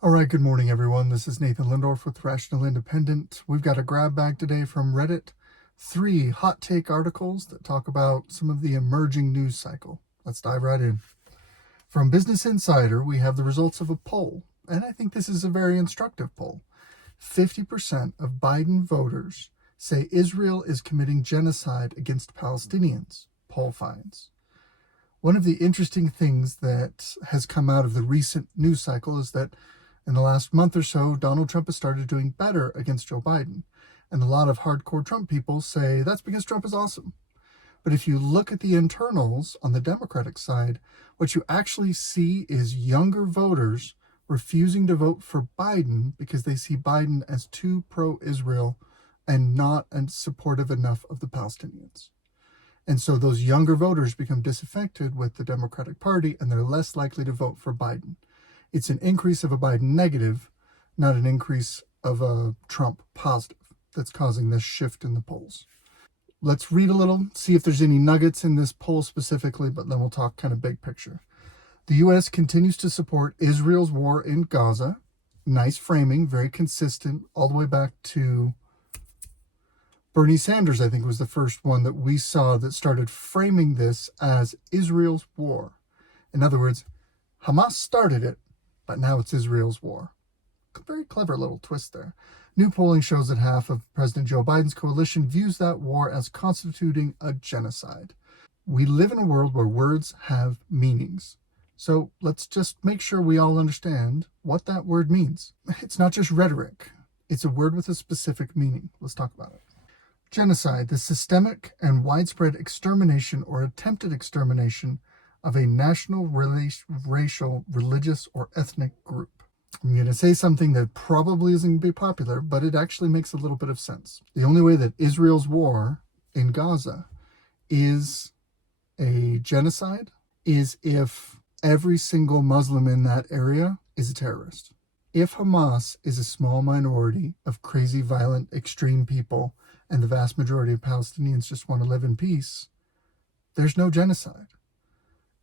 All right, good morning, everyone. This is Nathan Lindorf with Rational Independent. We've got a grab bag today from Reddit. 3 hot take articles that talk about some of the emerging news cycle. Let's dive right in. From Business Insider, we have the results of a poll, and I think this is a very instructive poll. 50% of Biden voters say Israel is committing genocide against Palestinians, poll finds. One of the interesting things that has come out of the recent news cycle is that in the last month or so, Donald Trump has started doing better against Joe Biden. And a lot of hardcore Trump people say that's because Trump is awesome. But if you look at the internals on the Democratic side, what you actually see is younger voters refusing to vote for Biden because they see Biden as too pro-Israel and not supportive enough of the Palestinians. And so those younger voters become disaffected with the Democratic Party, and they're less likely to vote for Biden. It's an increase of a Biden negative, not an increase of a Trump positive that's causing this shift in the polls. Let's read a little, see if there's any nuggets in this poll specifically, but then we'll talk kind of big picture. The U.S. continues to support Israel's war in Gaza. Nice framing, very consistent, all the way back to Bernie Sanders, I think, was the first one that we saw that started framing this as Israel's war. In other words, Hamas started it, but now it's Israel's war. Very clever little twist there. New polling shows that half of President Joe Biden's coalition views that war as constituting a genocide. We live in a world where words have meanings. So let's just make sure we all understand what that word means. It's not just rhetoric. It's a word with a specific meaning. Let's talk about it. Genocide, the systemic and widespread extermination or attempted extermination of a national, racial, religious, or ethnic group. I'm going to say something that probably isn't going to be popular, but it actually makes a little bit of sense. The only way that Israel's war in Gaza is a genocide is if every single Muslim in that area is a terrorist. If Hamas is a small minority of crazy, violent, extreme people, and the vast majority of Palestinians just want to live in peace, there's no genocide.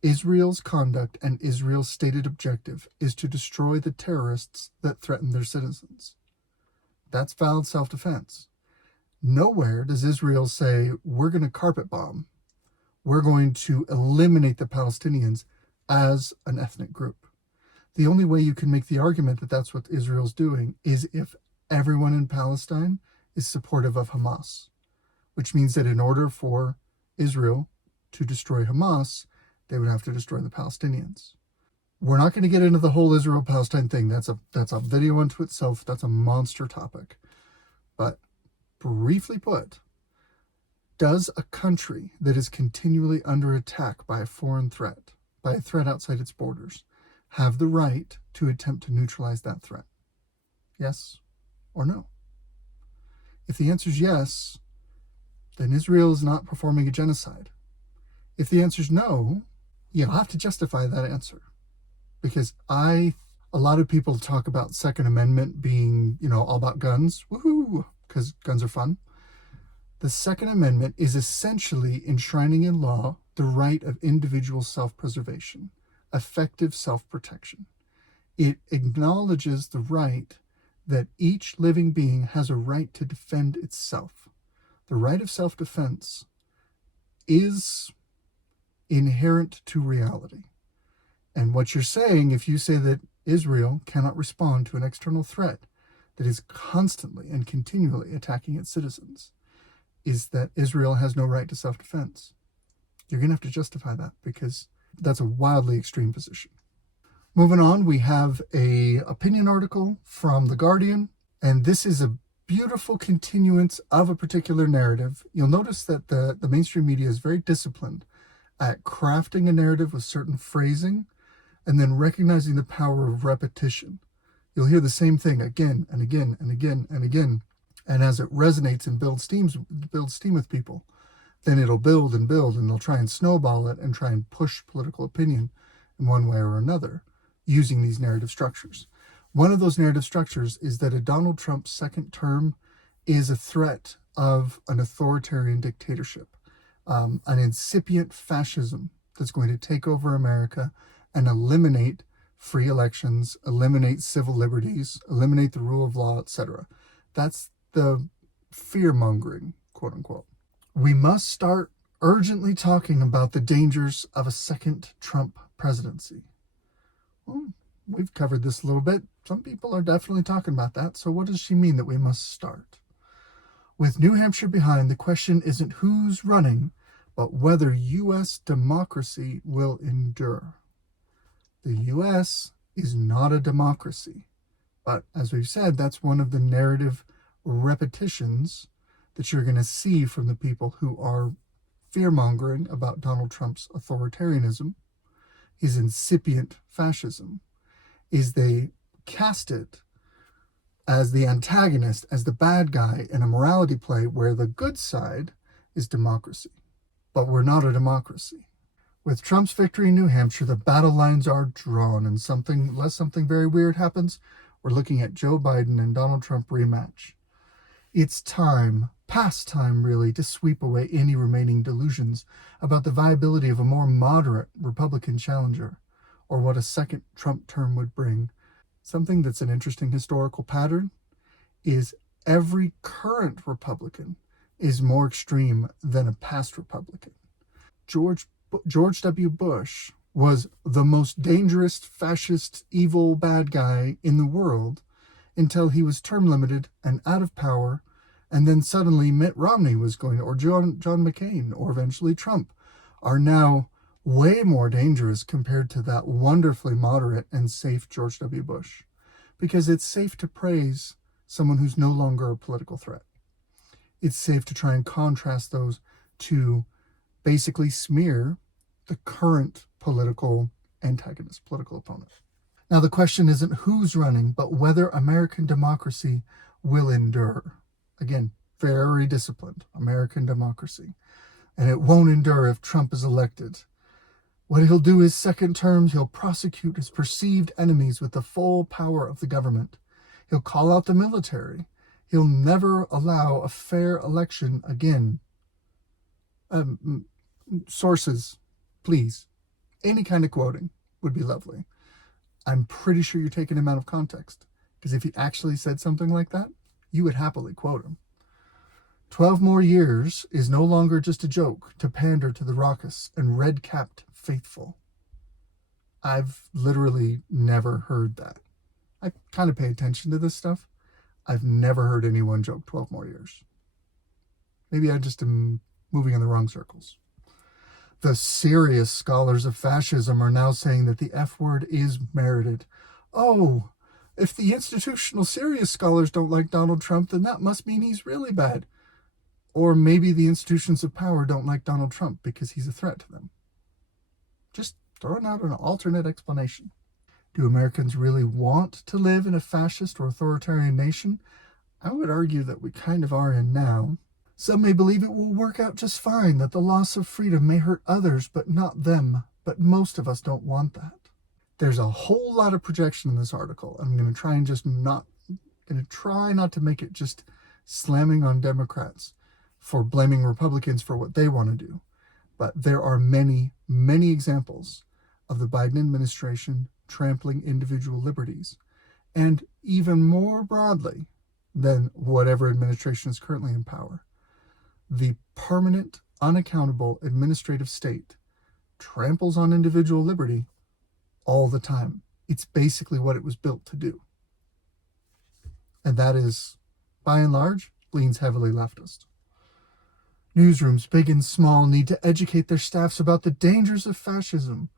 Israel's conduct and Israel's stated objective is to destroy the terrorists that threaten their citizens. That's valid self-defense. Nowhere does Israel say, we're going to carpet bomb. We're going to eliminate the Palestinians as an ethnic group. The only way you can make the argument that that's what Israel's doing is if everyone in Palestine is supportive of Hamas, which means that in order for Israel to destroy Hamas, they would have to destroy the Palestinians. We're not going to get into the whole Israel-Palestine thing. That's a video unto itself. That's a monster topic. But briefly put, does a country that is continually under attack by a foreign threat, by a threat outside its borders, have the right to attempt to neutralize that threat? Yes or no? If the answer is yes, then Israel is not performing a genocide. If the answer is no, you'll have to justify that answer. Because a lot of people talk about Second Amendment being, all about guns. Woohoo! Because guns are fun. The Second Amendment is essentially enshrining in law the right of individual self-preservation, effective self-protection. It acknowledges the right that each living being has a right to defend itself. The right of self-defense is inherent to reality. And what you're saying, if you say that Israel cannot respond to an external threat that is constantly and continually attacking its citizens, is that Israel has no right to self-defense. You're going to have to justify that because that's a wildly extreme position. Moving on, we have an opinion article from The Guardian, and this is a beautiful continuance of a particular narrative. You'll notice that the mainstream media is very disciplined at crafting a narrative with certain phrasing and then recognizing the power of repetition. You'll hear the same thing again and again and again and again. And as it resonates and builds steam with people, then it'll build and build, and they'll try and snowball it and try and push political opinion in one way or another using these narrative structures. One of those narrative structures is that a Donald Trump second term is a threat of an authoritarian dictatorship, an incipient fascism that's going to take over America and eliminate free elections, eliminate civil liberties, eliminate the rule of law, etc. That's the fear-mongering, quote unquote. We must start urgently talking about the dangers of a second Trump presidency. Well, we've covered this a little bit. Some people are definitely talking about that. So what does she mean that we must start? With New Hampshire behind, the question isn't who's running, but whether U.S. democracy will endure. The U.S. is not a democracy. But as we've said, that's one of the narrative repetitions that you're going to see from the people who are fear-mongering about Donald Trump's authoritarianism, his incipient fascism, is they cast it as the antagonist, as the bad guy in a morality play where the good side is democracy. But we're not a democracy. With Trump's victory in New Hampshire, the battle lines are drawn, and unless something very weird happens, we're looking at Joe Biden and Donald Trump rematch. It's time, past time really, to sweep away any remaining delusions about the viability of a more moderate Republican challenger, or what a second Trump term would bring. Something that's an interesting historical pattern is every current Republican is more extreme than a past Republican. George W. Bush was the most dangerous, fascist, evil, bad guy in the world until he was term limited and out of power, and then suddenly Mitt Romney was going, or John McCain, or eventually Trump, are now way more dangerous compared to that wonderfully moderate and safe George W. Bush, because it's safe to praise someone who's no longer a political threat. It's safe to try and contrast those to basically smear the current political antagonist, political opponent. Now, the question isn't who's running, but whether American democracy will endure. Again, very disciplined, American democracy. And it won't endure if Trump is elected. What he'll do is second terms, he'll prosecute his perceived enemies with the full power of the government. He'll call out the military. He'll never allow a fair election again. Sources, please. Any kind of quoting would be lovely. I'm pretty sure you're taking him out of context, because if he actually said something like that, you would happily quote him. 12 more years is no longer just a joke to pander to the raucous and red-capped faithful. I've literally never heard that. I kind of pay attention to this stuff. I've never heard anyone joke 12 more years. Maybe I just am moving in the wrong circles. The serious scholars of fascism are now saying that the F word is merited. Oh, if the institutional serious scholars don't like Donald Trump, then that must mean he's really bad. Or maybe the institutions of power don't like Donald Trump because he's a threat to them. Just throwing out an alternate explanation. Do Americans really want to live in a fascist or authoritarian nation? I would argue that we kind of are in now. Some may believe it will work out just fine, that the loss of freedom may hurt others, but not them. But most of us don't want that. There's a whole lot of projection in this article. I'm going to try not to make it just slamming on Democrats for blaming Republicans for what they want to do. But there are many, many examples of the Biden administration trampling individual liberties. And even more broadly than whatever administration is currently in power, the permanent, unaccountable administrative state tramples on individual liberty all the time. It's basically what it was built to do. And that is, by and large, leans heavily leftist. Newsrooms, big and small, need to educate their staffs about the dangers of fascism.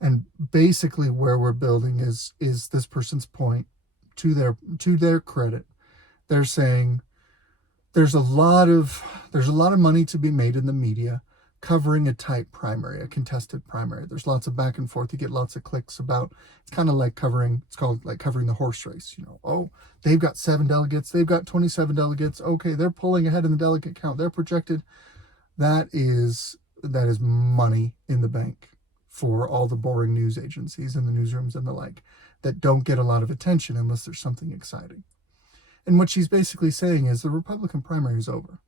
And basically where we're building is this person's point. To their credit, they're saying there's a lot of money to be made in the media covering a tight primary, a contested primary. There's lots of back and forth. You get lots of clicks about, it's called like covering the horse race. Oh, they've got 7 delegates. They've got 27 delegates. Okay, they're pulling ahead in the delegate count. They're projected. That is money in the bank for all the boring news agencies and the newsrooms and the like that don't get a lot of attention unless there's something exciting. And what she's basically saying is the Republican primary is over.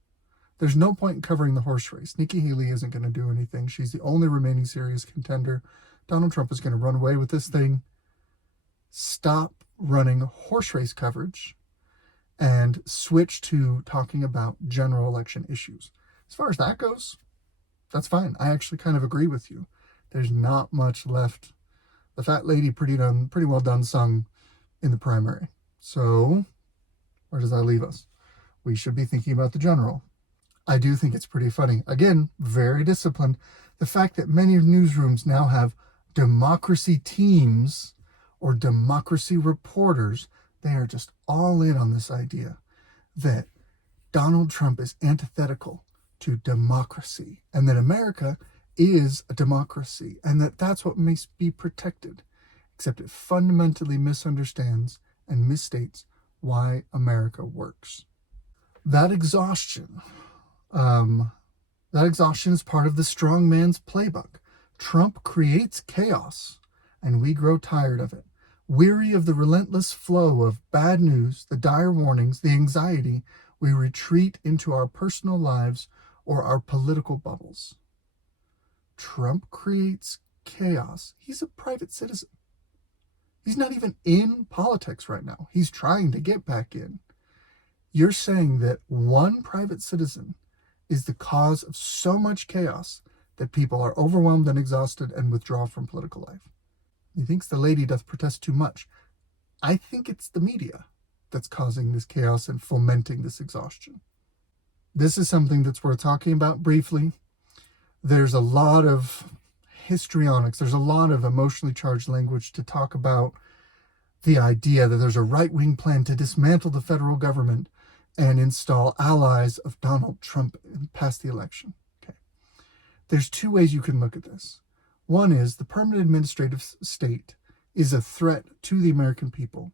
There's no point in covering the horse race. Nikki Haley isn't going to do anything. She's the only remaining serious contender. Donald Trump is going to run away with this thing. stop running horse race coverage and switch to talking about general election issues. As far as that goes, that's fine. I actually kind of agree with you. There's not much left. The fat lady pretty well done sung in the primary. So where does that leave us? We should be thinking about the general. I do think it's pretty funny. Again, very disciplined. The fact that many newsrooms now have democracy teams or democracy reporters, they are just all in on this idea that Donald Trump is antithetical to democracy and that America is a democracy and that that's what must be protected, except it fundamentally misunderstands and misstates why America works. That exhaustion is part of the strong man's playbook. Trump creates chaos, and we grow tired of it. Weary of the relentless flow of bad news, the dire warnings, the anxiety, we retreat into our personal lives or our political bubbles. Trump creates chaos. He's a private citizen. He's not even in politics right now. He's trying to get back in. You're saying that one private citizen is the cause of so much chaos that people are overwhelmed and exhausted and withdraw from political life. He thinks the lady doth protest too much. I think it's the media that's causing this chaos and fomenting this exhaustion. This is something that's worth talking about briefly. There's a lot of histrionics. There's a lot of emotionally charged language to talk about the idea that there's a right-wing plan to dismantle the federal government and install allies of Donald Trump past the election. Okay. There's two ways you can look at this. One is the permanent administrative state is a threat to the American people,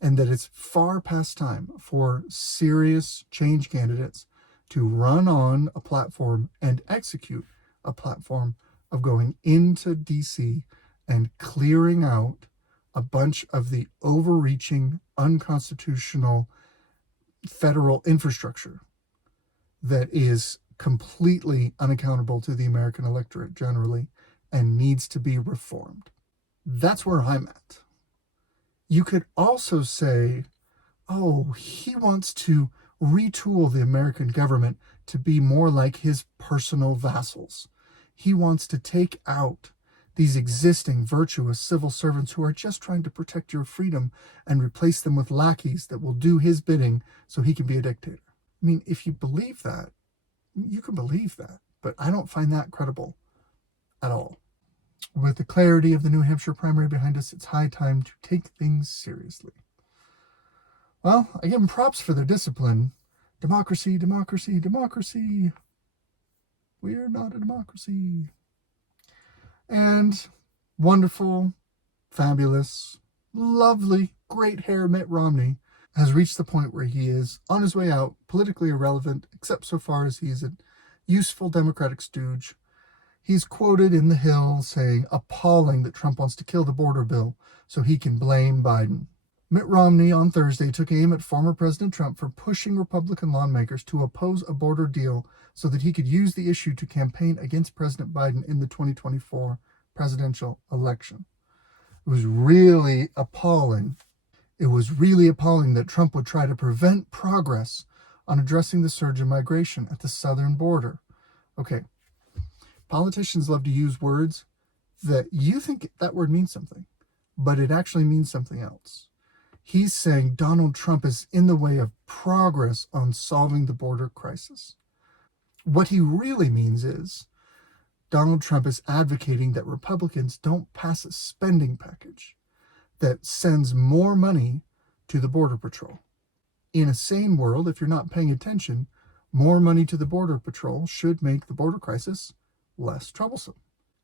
and that it's far past time for serious change candidates to run on a platform and execute a platform of going into DC and clearing out a bunch of the overreaching, unconstitutional federal infrastructure that is completely unaccountable to the American electorate generally and needs to be reformed. That's where I'm at. You could also say, oh, he wants to retool the American government to be more like his personal vassals. He wants to take out these existing virtuous civil servants who are just trying to protect your freedom and replace them with lackeys that will do his bidding so he can be a dictator. I mean, if you believe that, you can believe that, but I don't find that credible at all. With the clarity of the New Hampshire primary behind us, it's high time to take things seriously. Well, I give them props for their discipline. Democracy, democracy, democracy. We're not a democracy. And wonderful, fabulous, lovely, great hair Mitt Romney has reached the point where he is on his way out, politically irrelevant, except so far as he's a useful Democratic stooge. He's quoted in The Hill saying, appalling that Trump wants to kill the border bill so he can blame Biden. Mitt Romney on Thursday took aim at former President Trump for pushing Republican lawmakers to oppose a border deal so that he could use the issue to campaign against President Biden in the 2024 presidential election. It was really appalling. It was really appalling that Trump would try to prevent progress on addressing the surge in migration at the southern border. Okay, politicians love to use words that you think that word means something, but it actually means something else. He's saying Donald Trump is in the way of progress on solving the border crisis. What he really means is Donald Trump is advocating that Republicans don't pass a spending package that sends more money to the Border Patrol. In a sane world, if you're not paying attention, more money to the Border Patrol should make the border crisis less troublesome.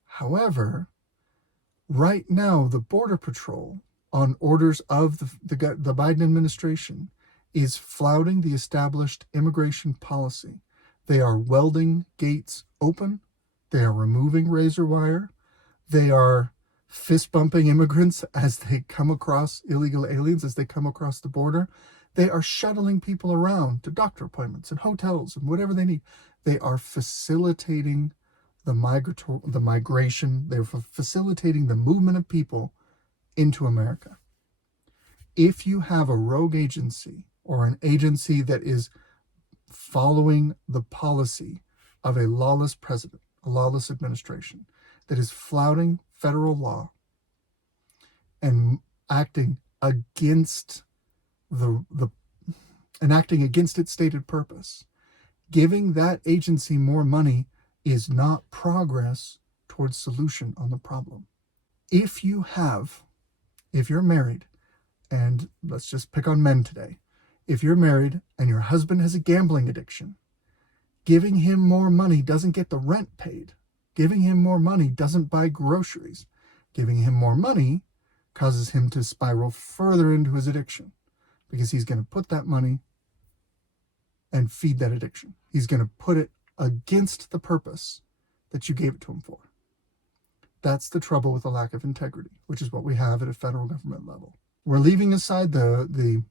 However, right now, the Border Patrol, on orders of the Biden administration, is flouting the established immigration policy. They are welding gates open. They are removing razor wire. They are fist bumping immigrants as they come across illegal aliens, as they come across the border. They are shuttling people around to doctor appointments and hotels and whatever they need. They are facilitating the migration. They're facilitating the movement of people into America. If you have a rogue agency or an agency that is following the policy of a lawless president, a lawless administration, that is flouting federal law and acting against its stated purpose, giving that agency more money is not progress towards solution on the problem. If you're married, and let's just pick on men today, if you're married and your husband has a gambling addiction, giving him more money doesn't get the rent paid. Giving him more money doesn't buy groceries. Giving him more money causes him to spiral further into his addiction, because he's going to put that money and feed that addiction. He's going to put it against the purpose that you gave it to him for. That's the trouble with a lack of integrity, which is what we have at a federal government level. We're leaving aside the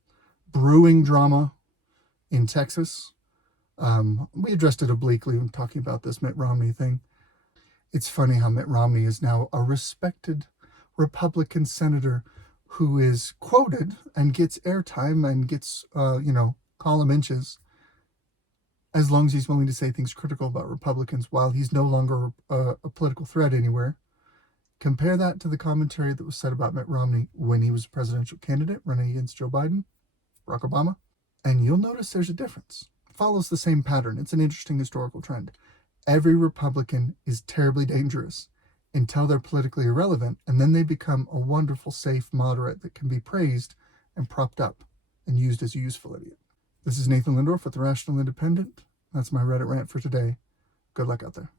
brewing drama in Texas. We addressed it obliquely when talking about this Mitt Romney thing. It's funny how Mitt Romney is now a respected Republican senator who is quoted and gets airtime and gets, column inches, as long as he's willing to say things critical about Republicans while he's no longer a political threat anywhere. Compare that to the commentary that was said about Mitt Romney when he was a presidential candidate running against Joe Biden, Barack Obama, and you'll notice there's a difference. It follows the same pattern. It's an interesting historical trend. Every Republican is terribly dangerous until they're politically irrelevant, and then they become a wonderful, safe moderate that can be praised and propped up and used as a useful idiot. This is Nathan Lindorf with The Rational Independent. That's my Reddit rant for today. Good luck out there.